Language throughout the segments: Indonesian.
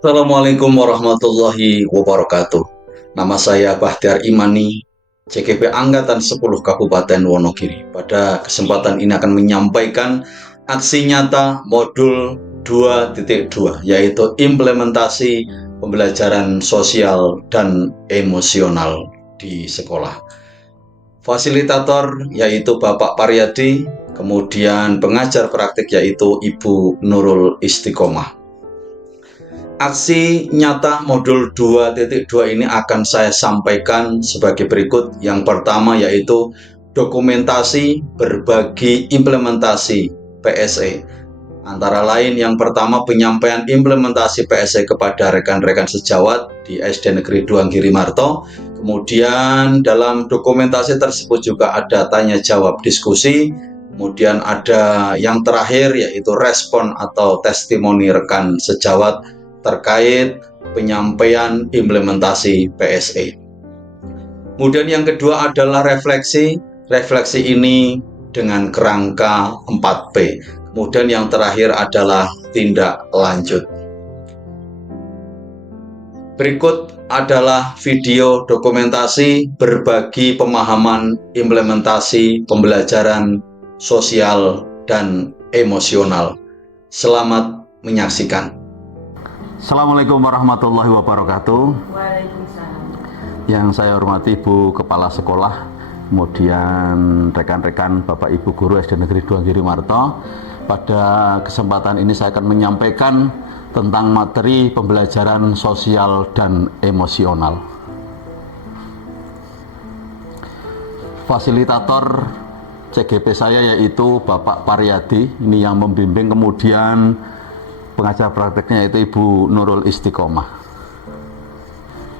Assalamualaikum warahmatullahi wabarakatuh. Nama saya Bahtiar Imani, CGP Angkatan 10 Kabupaten Wonogiri. Pada kesempatan ini akan menyampaikan aksi nyata modul 2.2, yaitu implementasi pembelajaran sosial dan emosional di sekolah. Fasilitator yaitu Bapak Paryadi, kemudian pengajar praktik yaitu Ibu Nurul Istiqomah. Aksi nyata modul 2.2 ini akan saya sampaikan sebagai berikut. Yang pertama yaitu dokumentasi berbagi implementasi PSE. Antara lain yang pertama penyampaian implementasi PSE kepada rekan-rekan sejawat di SD Negeri 2 Girimarto. Kemudian dalam dokumentasi tersebut juga ada tanya jawab diskusi. Kemudian ada yang terakhir yaitu respon atau testimoni rekan sejawat terkait penyampaian implementasi PSE. Kemudian yang kedua adalah refleksi. Refleksi ini dengan kerangka 4P. Kemudian yang terakhir adalah tindak lanjut. Berikut adalah video dokumentasi berbagi pemahaman implementasi pembelajaran sosial dan emosional. Selamat menyaksikan. Assalamualaikum warahmatullahi wabarakatuh. Waalaikumsalam. Yang saya hormati Ibu Kepala Sekolah, kemudian rekan-rekan Bapak Ibu Guru SD Negeri 2 Girimarto. Pada kesempatan ini saya akan menyampaikan tentang materi pembelajaran sosial dan emosional. Fasilitator CGP saya yaitu Bapak Paryadi, ini yang membimbing, kemudian pengajar prakteknya yaitu Ibu Nurul Istiqomah.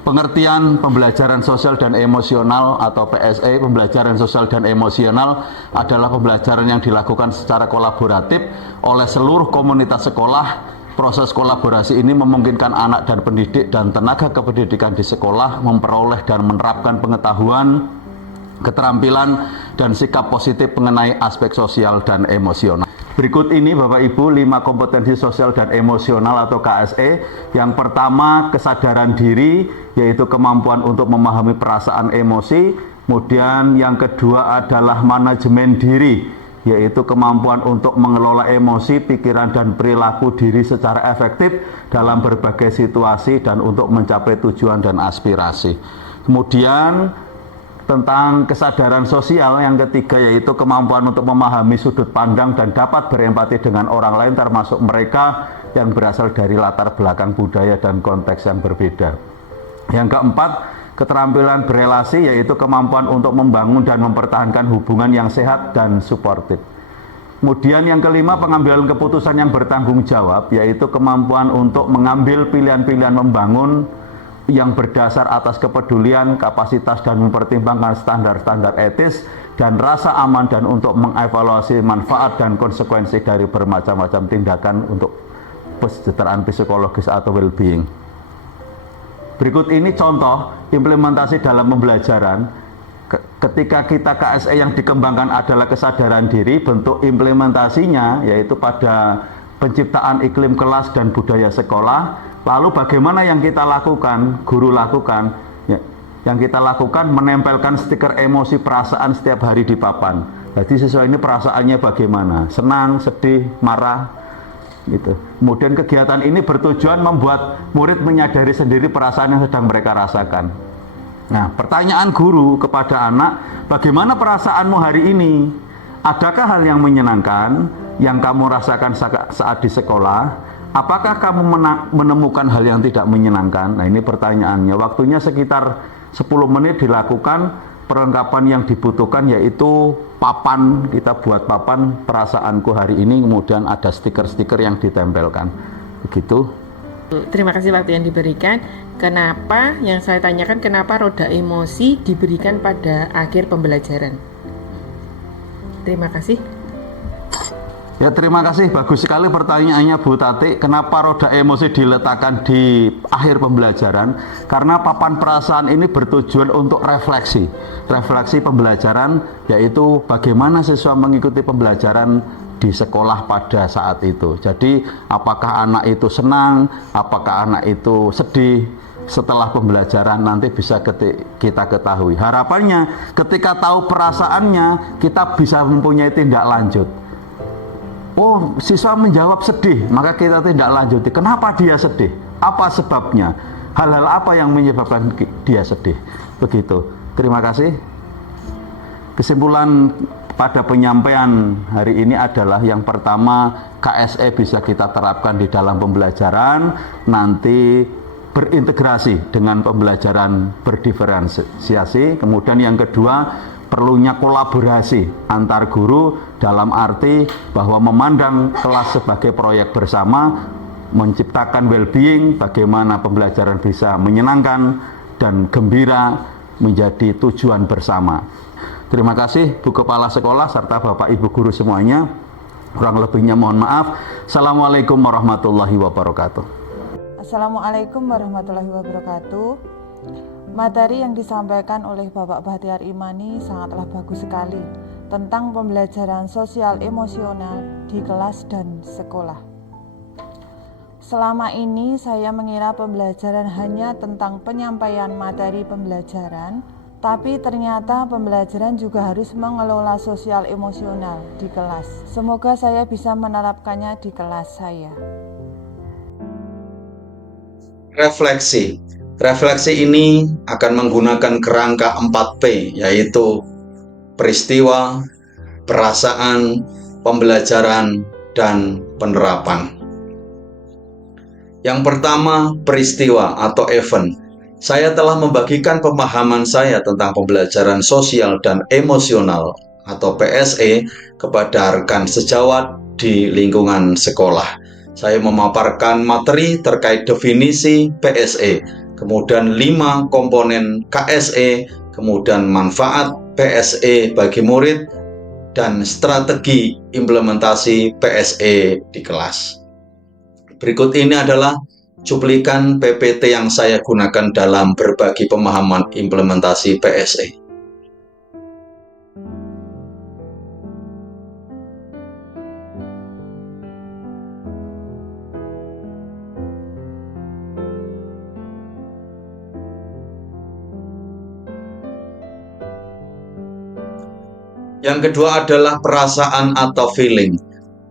Pengertian pembelajaran sosial dan emosional atau PSE, pembelajaran sosial dan emosional adalah pembelajaran yang dilakukan secara kolaboratif oleh seluruh komunitas sekolah. Proses kolaborasi ini memungkinkan anak dan pendidik dan tenaga kependidikan di sekolah memperoleh dan menerapkan pengetahuan, keterampilan, dan sikap positif mengenai aspek sosial dan emosional. Berikut ini Bapak Ibu 5 kompetensi sosial dan emosional atau KSE. Yang pertama kesadaran diri, yaitu kemampuan untuk memahami perasaan emosi. Kemudian yang kedua adalah manajemen diri, yaitu kemampuan untuk mengelola emosi, pikiran, dan perilaku diri secara efektif dalam berbagai situasi dan untuk mencapai tujuan dan aspirasi. Kemudian tentang kesadaran sosial yang ketiga yaitu kemampuan untuk memahami sudut pandang dan dapat berempati dengan orang lain termasuk mereka yang berasal dari latar belakang budaya dan konteks yang berbeda. Yang keempat, keterampilan berelasi yaitu kemampuan untuk membangun dan mempertahankan hubungan yang sehat dan suportif. Kemudian yang kelima, pengambilan keputusan yang bertanggung jawab yaitu kemampuan untuk mengambil pilihan-pilihan membangun yang berdasar atas kepedulian, kapasitas, dan mempertimbangkan standar-standar etis dan rasa aman dan untuk mengevaluasi manfaat dan konsekuensi dari bermacam-macam tindakan untuk kesejahteraan psikologis atau well-being. Berikut ini contoh implementasi dalam pembelajaran. Ketika kita KSE yang dikembangkan adalah kesadaran diri, bentuk implementasinya yaitu pada penciptaan iklim kelas dan budaya sekolah. Lalu bagaimana yang kita lakukan, guru lakukan? Ya, yang kita lakukan menempelkan stiker emosi perasaan setiap hari di papan. Jadi siswa ini perasaannya bagaimana? Senang, sedih, marah, gitu. Kemudian kegiatan ini bertujuan membuat murid menyadari sendiri perasaan yang sedang mereka rasakan. Nah, pertanyaan guru kepada anak, bagaimana perasaanmu hari ini? Adakah hal yang menyenangkan yang kamu rasakan saat di sekolah? Apakah kamu menemukan hal yang tidak menyenangkan? Nah, ini pertanyaannya. Waktunya sekitar 10 menit dilakukan. Perlengkapan yang dibutuhkan yaitu papan. Kita buat papan perasaanku hari ini, kemudian ada stiker-stiker yang ditempelkan. Begitu. Terima kasih waktu yang diberikan. Kenapa yang saya tanyakan, kenapa roda emosi diberikan pada akhir pembelajaran? Terima kasih. Ya, terima kasih, bagus sekali pertanyaannya Bu Tati. Kenapa roda emosi diletakkan di akhir pembelajaran? Karena papan perasaan ini bertujuan untuk refleksi pembelajaran, yaitu bagaimana siswa mengikuti pembelajaran di sekolah pada saat itu. Jadi apakah anak itu senang, apakah anak itu sedih, setelah pembelajaran nanti bisa kita ketahui. Harapannya ketika tahu perasaannya, kita bisa mempunyai tindak lanjut. Oh, siswa menjawab sedih, maka kita tindak lanjuti. Kenapa dia sedih? Apa sebabnya? Hal-hal apa yang menyebabkan dia sedih? Begitu. Terima kasih. Kesimpulan pada penyampaian hari ini adalah yang pertama, KSE bisa kita terapkan di dalam pembelajaran, nanti berintegrasi dengan pembelajaran berdiferensiasi. Kemudian yang kedua, perlunya kolaborasi antar guru dalam arti bahwa memandang kelas sebagai proyek bersama, menciptakan well-being, bagaimana pembelajaran bisa menyenangkan dan gembira menjadi tujuan bersama. Terima kasih Bu Kepala Sekolah serta Bapak Ibu Guru semuanya. Kurang lebihnya mohon maaf. Assalamualaikum warahmatullahi wabarakatuh. Assalamualaikum warahmatullahi wabarakatuh. Materi yang disampaikan oleh Bapak Bahtiar Imani sangatlah bagus sekali tentang pembelajaran sosial emosional di kelas dan sekolah. Selama ini saya mengira pembelajaran hanya tentang penyampaian materi pembelajaran, tapi ternyata pembelajaran juga harus mengelola sosial emosional di kelas. Semoga saya bisa menerapkannya di kelas saya. Refleksi ini akan menggunakan kerangka 4P, yaitu peristiwa, perasaan, pembelajaran, dan penerapan. Yang pertama, peristiwa atau event. Saya telah membagikan pemahaman saya tentang pembelajaran sosial dan emosional atau PSE kepada rekan sejawat di lingkungan sekolah. Saya memaparkan materi terkait definisi PSE, kemudian 5 komponen KSE, kemudian manfaat PSE bagi murid, dan strategi implementasi PSE di kelas. Berikut ini adalah cuplikan PPT yang saya gunakan dalam berbagi pemahaman implementasi PSE. Yang kedua adalah perasaan atau feeling.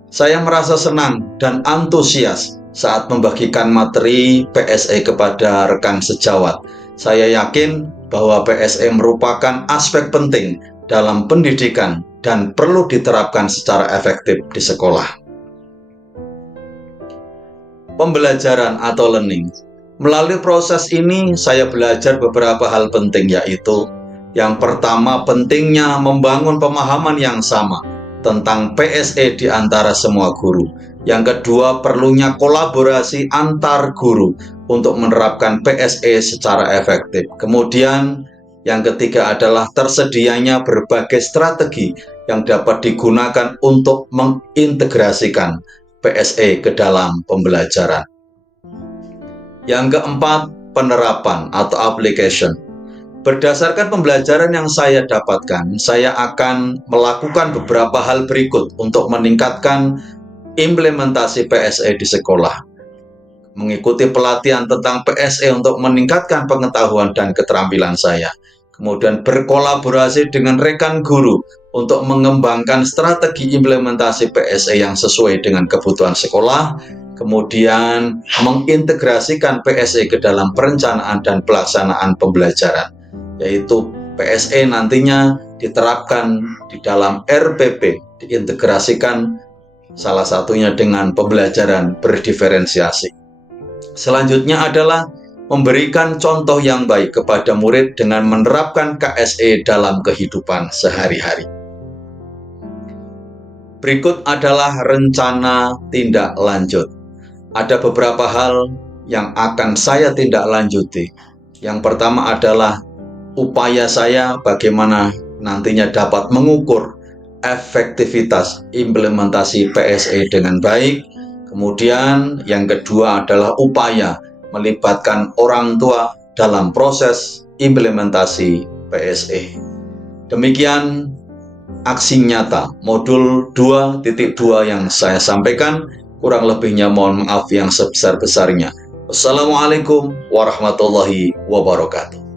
Saya merasa senang dan antusias saat membagikan materi PSE kepada rekan sejawat. Saya yakin bahwa PSE merupakan aspek penting dalam pendidikan dan perlu diterapkan secara efektif di sekolah. Pembelajaran atau learning. Melalui proses ini, saya belajar beberapa hal penting, yaitu yang pertama, pentingnya membangun pemahaman yang sama tentang PSE di antara semua guru. Yang kedua, perlunya kolaborasi antar guru untuk menerapkan PSE secara efektif. Kemudian, yang ketiga adalah tersedianya berbagai strategi yang dapat digunakan untuk mengintegrasikan PSE ke dalam pembelajaran. Yang keempat, penerapan atau application. Berdasarkan pembelajaran yang saya dapatkan, saya akan melakukan beberapa hal berikut untuk meningkatkan implementasi PSE di sekolah. Mengikuti pelatihan tentang PSE untuk meningkatkan pengetahuan dan keterampilan saya. Kemudian berkolaborasi dengan rekan guru untuk mengembangkan strategi implementasi PSE yang sesuai dengan kebutuhan sekolah. Kemudian mengintegrasikan PSE ke dalam perencanaan dan pelaksanaan pembelajaran, yaitu PSE nantinya diterapkan di dalam RPP, diintegrasikan salah satunya dengan pembelajaran berdiferensiasi. Selanjutnya adalah memberikan contoh yang baik kepada murid dengan menerapkan KSE dalam kehidupan sehari-hari. Berikut adalah rencana tindak lanjut. Ada beberapa hal yang akan saya tindak lanjuti. Yang pertama adalah upaya saya bagaimana nantinya dapat mengukur efektivitas implementasi PSE dengan baik. Kemudian yang kedua adalah upaya melibatkan orang tua dalam proses implementasi PSE. Demikian aksi nyata modul 2.2 yang saya sampaikan. Kurang lebihnya mohon maaf yang sebesar-besarnya. Wassalamualaikum warahmatullahi wabarakatuh.